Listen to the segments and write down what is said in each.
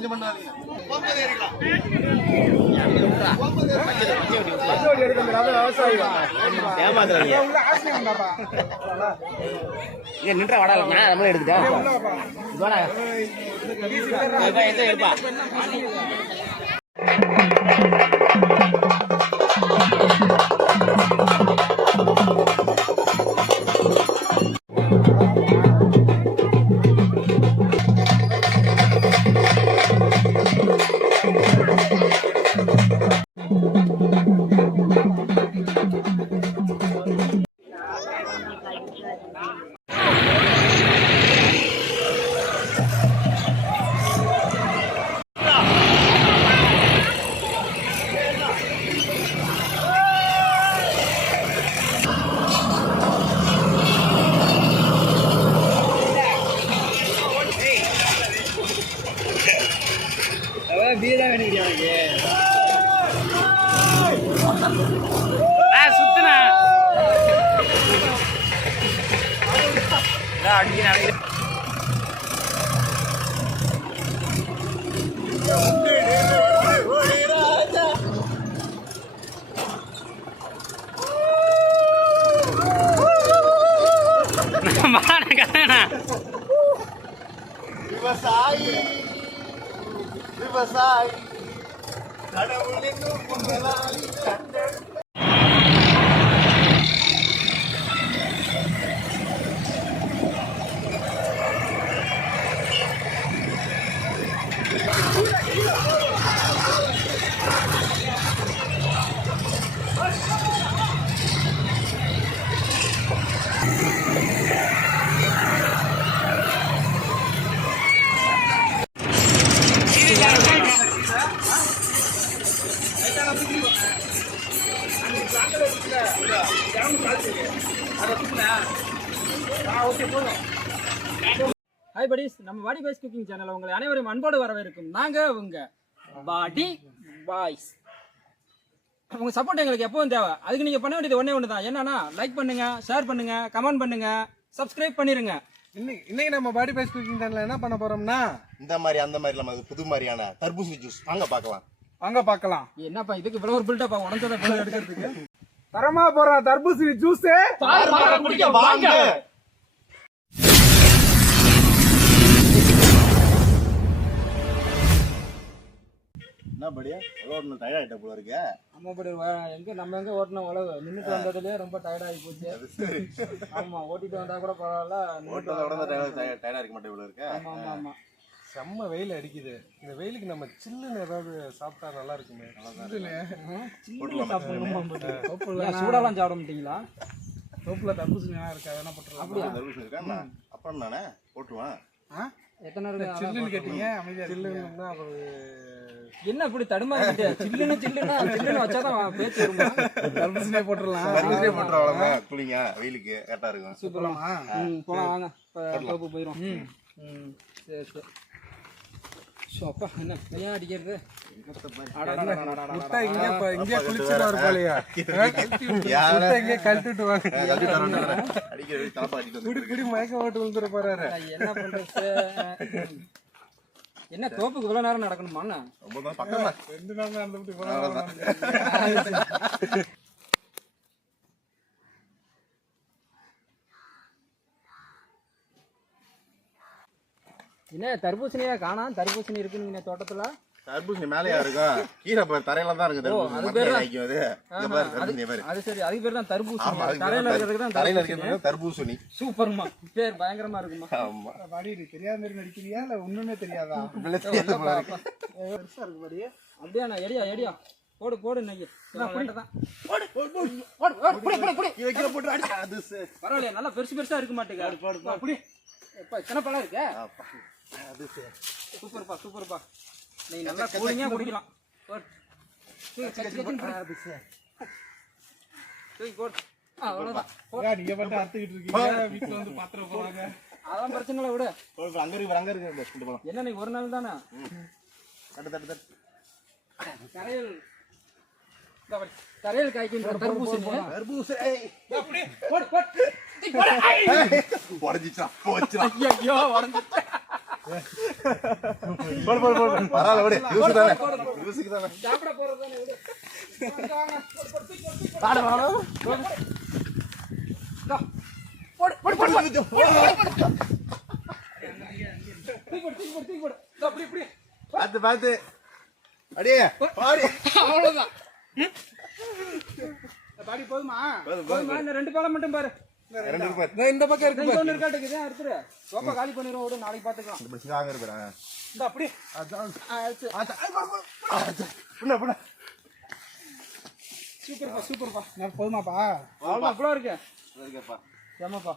பஞ்சம் பண்ணாதீங்க. நின்ற வடல நான் நம்ம எடுத்துட்டேன் எடுப்பா வீடா வேணும் சுத்துனா அடிக்க விவசாயி விவசாயி கடவுளின் முதலாளி ஹாய் படிஸ், நம்ம வாடி பாய்ஸ் குக்கிங் சேனல் உங்களை அனைவரும் அன்போடு வரவேற்கும். நாங்கள் உங்க வாடி பாய்ஸ். உங்க சப்போர்ட் எங்களுக்கு எப்பவும் தேவை. அதுக்கு நீங்க பண்ண வேண்டியது ஒண்ணு தான். என்னன்னா லைக் பண்ணுங்க, ஷேர் பண்ணுங்க, கமெண்ட் பண்ணுங்க, சப்ஸ்கிரைப் பண்ணிருங்க. இன்னைக்கு நம்ம பாடி பாய்ஸ் குக்கிங் சேனல்ல என்ன பண்ண போறோம்னா, இந்த மாதிரி அந்த மாதிரி நம்ம புது மாதிரியான தர்பூசணி ஜூஸ் வாங்க பார்க்கலாம். என்னப்பா இதுக்கு இவ்வளவு ஒரு பில்டப்பா உடஞ்சதை எடுக்கிறதுக்கு தரமா போற தர்பூசணி ஜூஸ் வாங்க. என்ன படியா ஓடணும் டயர்ட் ஆயிட்ட போல இருக்கு. அம்மா படி நம்ம எங்க ஓட்டணும் உழவு நின்றுட்டு வந்ததுலயே ரொம்ப டயர்ட் ஆகி போச்சு. ஆமா, ஓட்டிட்டு வந்தா கூட பரவாயில்ல, டயர்டா இருக்க மாட்டேன் போல இருக்கு. ஆமா ஆமா ஆமா, செம்ம வெயில் அடிக்குது. இந்த வெயிலுக்கு நம்ம சில்லுன்னு ஏதாவது சாப்பிட்டா நல்லா இருக்குமே. சூடாலாம் சாப்பிட மாட்டீங்களா? சோப்புல தர்பூசணி இருக்கா, என்ன பண்றோம்? அப்படியா? அப்புறம் நானே போட்டுருவேன். எத்தனை சில்லுன்னு கேட்டீங்க, அமைதியா சில்லுன்னா என்ன இப்படி தடுமாறிட்டு சில்லுன்னு சில்லுன்னு வச்சாதான் பேச்சு வருமா? தர்பூசணியே போட்டுடலாம். போட்டுருவாங்க குளிங்க, வெயிலுக்கு கரெக்டா இருக்கும். சூப்பரமா போலாம் வாங்க, தோப்பு போயிடும். சரி சரி. அப்பா என்ன ஏன் அடிக்கிறது? இங்க குளிச்சுட்டு வரலையா? இங்க கழட்டிட்டு வாங்க. குடி மயக்க ஓட்டு விழுந்துட போறாரு. என்ன பண்றது? என்ன தோப்புக்கு இவ்வளவு நேரம் நடக்கணுமா? பக்கம் 2 நாள் நடந்துட்டு என்ன தர்பூசணியா காணாம்? தர்பூசணி இருக்குன்னு தோட்டத்துல. தர்பூசணி மேலயா இருக்கும், கீழே தரையில தான் இருக்கு. அது சரி, அதுக்கு பேர் தான் தர்பூசணி. தரையில இருக்கிறது தர்பூசணி. சூப்பர்மா, பேர் பயங்கரமா இருக்குமா. தெரியாத மாதிரி நடிக்கிறியா இல்ல ஒண்ணுமே தெரியாதா? பெருசா இருக்கு பாரு. அப்படியா? எடியா எடியா போடு போடு நெய்ய. பரவாயில்லையா, நல்லா பெருசு பெருசா இருக்க மாட்டேங்க. எத்தனை பழம் இருக்கு? சூப்பர்ப்பா சூப்பர்ப்பா. நீ நல்லா கூலிங்கா குடிக்கலாம். அதெல்லாம் பிரச்சனை இல்லை, விடு. என்ன நீ ஒரு நாள் தானே கரையல் காய்க்கின்ற தர்பூசணி. பரவாயில்ல விடு ஜூஸ் தானே ஜூஸுக்கு தானே சாப்பிட போறது தானே விடு. வாங்க, போடு, போடு, போடு, போடு. தூக்கி போடு, தூக்கி போடு, தூக்கி போடு. இதோ அப்படி, இப்படி. பார்த்து அடியே பாடி அவ்வளவுதான். பாடி போதுமா? போதுமா? இன்னும் 2 பாலம் மட்டும் பாரு. ரெண்டு ரூபாய் இந்த பக்கம் இருக்கு இங்க ஒண்ணு இருக்காட்டுக்கு, இதான் எடுத்துரு. சோப்பா காலி பண்ணிடுவோம், விடு, நாளைக்கு பாத்துக்கலாம். இந்த பஸ் வாங்க இருப்பேன் இந்த அப்படி. புண்ண சூப்பர்ப்பா, சூப்பர்ப்பா. நான் போதுமாப்பா? அவ்வளவுதான், இவ்வளவு இருக்கு. இருக்கேப்பா ஏமாப்பா.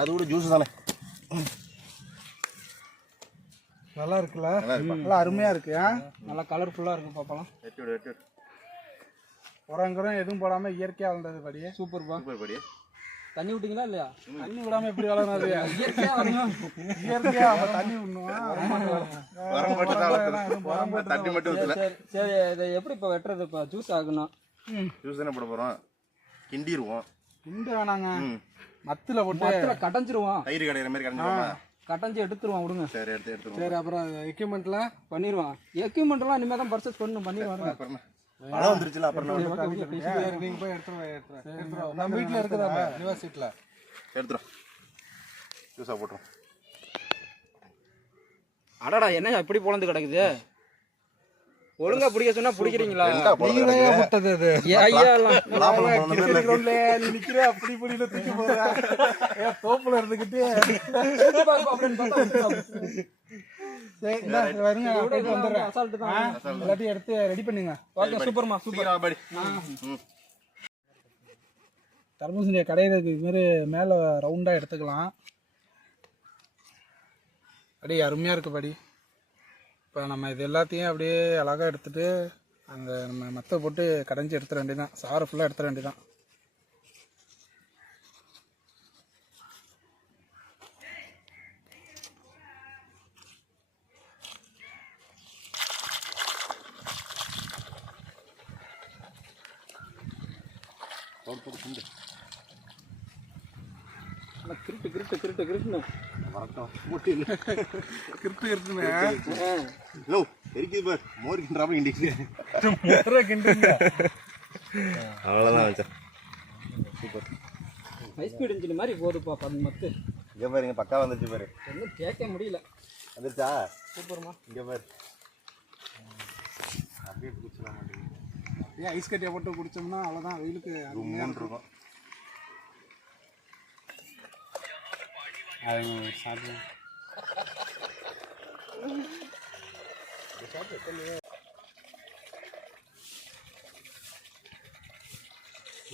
அதோட ஜூஸ் தானே நல்லா இருக்குல்ல? நல்லா அருமையா இருக்கு. நல்லா கலர்ஃபுல்லா இருக்கும் பாப்பாலாம். வெட்டி உரங்குறம் எதுவும் போடாம இயற்கையா வளர்ந்தது படி. சூப்பர்ப்பா. சூப்பர் படி தண்ணி விட்டீங்களா இல்லையா? தண்ணி விடாம எப்படி வளர்ந்தது? இயற்கையா வரணும். இயற்கையா தண்ணி விடணும். உரம் போட்டு தான் வளர்த்தது. தண்ணி மட்டும் ஊத்தல சரி சரி, இதை எப்படி இப்போ வெட்டுறது? இப்போ ஜூஸ் ஆகணும். ஜூஸ் தானே போட போறோம் கிண்டிடுவோம் இந்த வேணாங்க, மத்துல போட்டு மொத்தத்தில் கடைஞ்சிருவோம். தயிர் கடையிற மாதிரி கரைஞ்சிடுவோமா கடைஞ்சி எடுத்துருவான், விடுங்க. சரி எடுத்துருவோம் சரி. அப்புறம் எக்யூப்மெண்ட்ல பண்ணிடுவான். எக்யூப்மெண்ட்லாம் இனிமேல் தான் பர்ச்சேஸ் பண்ணணும், பண்ணிடுவாங்க. அப்புறம் பழம் வந்துருச்சுல அப்புறம் என்ன? நீங்க போய் எடுத்துருவோம். நம்ம வீட்டுல இருக்குதா யூனிவர்சிட்டில எடுத்துரும் ஜூஸா போட்டுரும். அடடா, என்ன இப்படி பொழந்து கிடக்குது? ஒழுங்கா பிடிக்க சொன்னா பிடிக்கிறீங்களா? நீங்களே முட்டது அது. பழம் நீ நிக்கிற அப்படி இப்படின்னு தூக்கி போற தோப்புல இருந்துகிட்டு. வருங்க, போயிட்டு வந்துடுறேன். அசால்ட்டு தான். எல்லாத்தையும் எடுத்து ரெடி பண்ணுங்க. ஓகே, சூப்பர்மா, சூப்பர். படி தர்பூசணியை கடையிறதுக்கு இது மாதிரி மேலே ரவுண்டாக எடுத்துக்கலாம். அப்படியே அருமையாக இருக்குது படி. இப்போ நம்ம இது எல்லாத்தையும் அப்படியே அழகாக எடுத்துகிட்டு அந்த நம்ம மற்ற போட்டு கடைஞ்சி எடுத்துட வேண்டியதான். சாறு ஃபுல்லாக எடுத்துட வேண்டியதான். கிருட்டு கிருட்டு கிருட்டு கிருட்டுன்னு கிருட்டு இருக்குன்னு ஹலோ எரிக்குது பார் மோர் கிண்டாம கிண்டிச்சு அவ்வளோதான் வச்சேன். சூப்பர் ஹை ஸ்பீட் இன்ஜின் மாதிரி போகுதுப்பா. 10 மத்து இங்கே பாருங்க பக்கா வந்துச்சு பாரு. ஒன்றும் கேட்க முடியல. வந்துச்சா சூப்பர்மா. இங்கே பாரு அப்படியே குடிச்சலாம் ஏன் ஐஸ் கட்டியை போட்டு குடிச்சோம்னா அவ்வளோதான். வெயிலுக்கு மூணு இருக்கும்.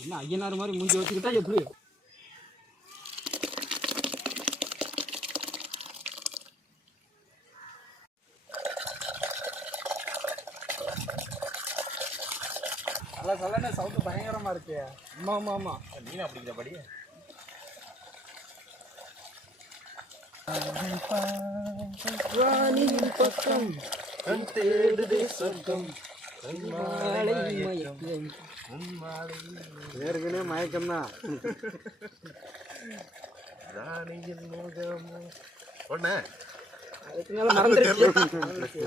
என்ன ஐயனார் மாதிரி மூஞ்சி வச்சுக்கிட்டா எப்படி? நல்லா சொல்லனே சவுண்டு பயங்கரமாக இருக்கு. ஆமா ஆமா ஆமா. மீன் அப்படிங்கிற படி வானியின் பக்கம் கண் தேடுதே சொர்க்கம் மாலை மயக்கம். ஏற்கனவே மயக்கம் தான். ராணியின் முகமோ ஒண்ணு அதுக்கு மேல மறந்துருச்சு.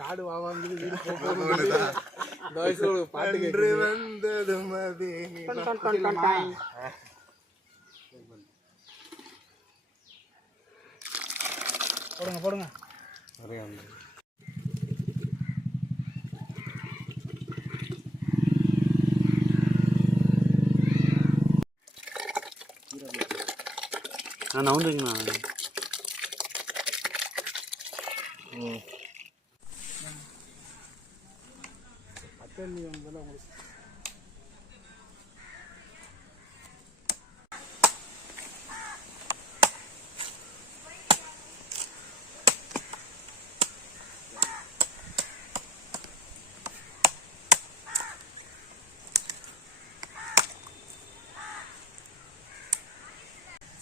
காடு வாவாங்குது வீடு போகுது. பாட்டு கேட்டு வந்தது மதி போடுங்க போடுங்க. நான் நவுந்துங்கண்ணா.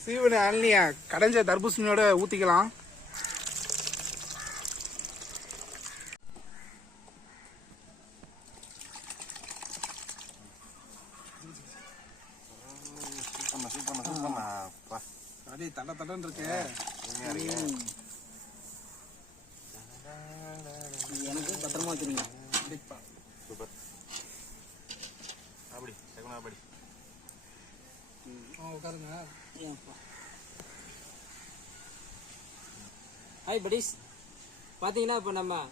சீவனை அண்ணியா கடைஞ்ச தர்பூசணியோட ஊற்றிக்கலாம். கடன் இருக்கு. எனக்கு பத்திரமா வச்சுருங்க. சூப்பர். அப்படி சகுனா அப்படி உட்காருங்க. ஹாய் படிஸ், பார்த்தீங்கன்னா இப்போ நம்ம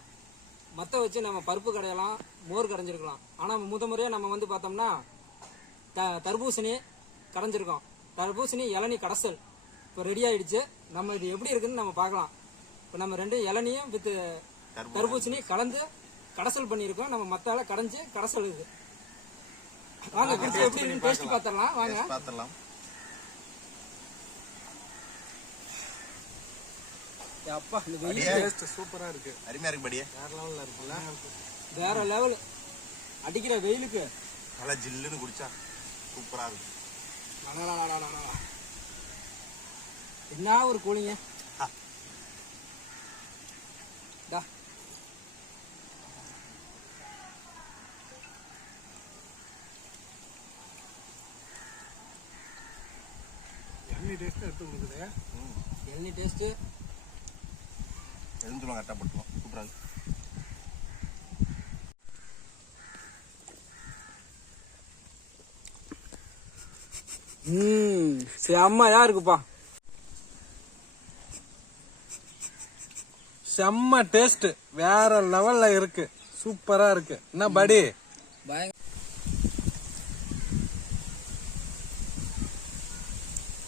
மற்ற வச்சு நம்ம பருப்பு கடையலாம், மோர் கடைஞ்சிருக்கலாம். ஆனால் முறையாக நம்ம வந்து பார்த்தோம்னா தர்பூசணி கடைஞ்சிருக்கோம். தர்பூசணி இளநீ கடைசல் இப்போ ரெடி ஆகிடுச்சு. நம்ம இது எப்படி இருக்குன்னு நம்ம பார்க்கலாம். இப்போ நம்ம 2 இளநியும் வித் தர்பூசணி கலந்து கடைசல் பண்ணியிருக்கோம். நம்ம மத்தால கடைஞ்சி கடைசல் இது. வாங்க குடிச்சு எப்படி டேஸ்ட் பார்த்துடலாம். வாங்க பார்த்துடலாம். அப்பா இந்த வெயில் டேஸ்ட் சூப்பரா இருக்கு. அருமையா இருக்கு படியே. வேற லெவல்ல இருக்குல்ல. வேற லெவல். அடிக்கிற வெயிலுக்கு நல்லா ஜில்லுன்னு குடிச்சா சூப்பரா இருக்கு. என்ன ஒரு கூலிங்க. எண்ணெய் டேஸ்ட் எடுத்து கொடுக்குது. எண்ணெய் டேஸ்ட்டு எழுந்துலாம் கரெக்டாக போட்டுருவோம். சூப்பராக இருக்கு. செம்மையா இருக்குப்பா. செம்ம டேஸ்ட் வேற லெவல்ல இருக்கு. சூப்பரா இருக்கு. என்ன படி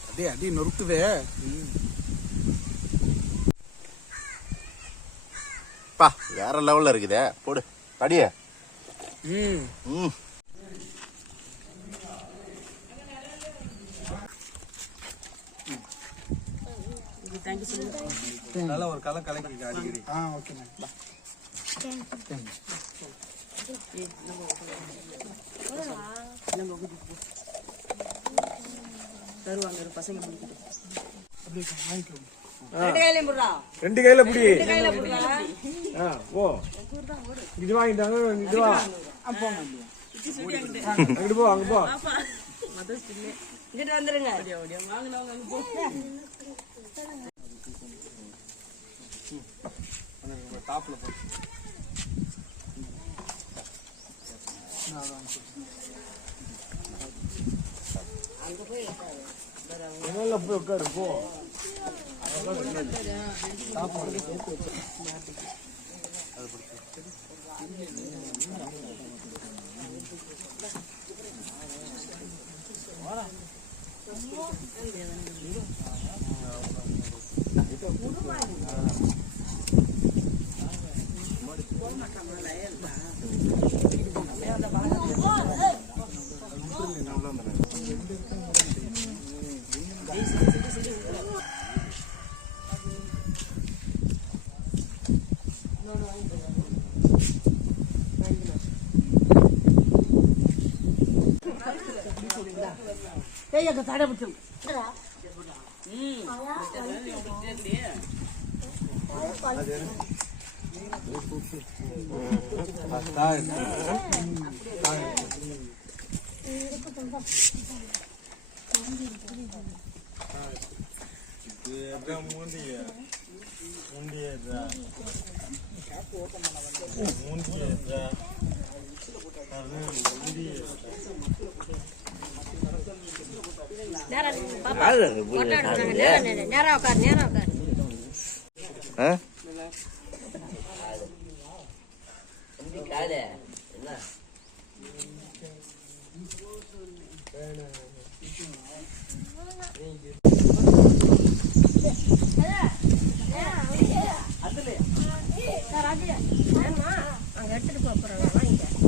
அடி அடி நொறுக்குதே. பா வேற லெவல்ல இருக்குதே. போடு படியே. நல்ல ஒரு கலக்கி அடிக்கடி. ஓகே தருவாங்க பசங்க. 2 கையில புடி. ஓ இது வாங்கிட்டாங்க. இது வா அங்கிட்டு போ, அங்க போ. இங்கிட்டு வந்துருங்க. டாப்ல போய் மேல போய் உட்காரு போ. தடை பிடிச்சு நேரா உட்காரு. அங்க எடுத்துட்டு போறோம்.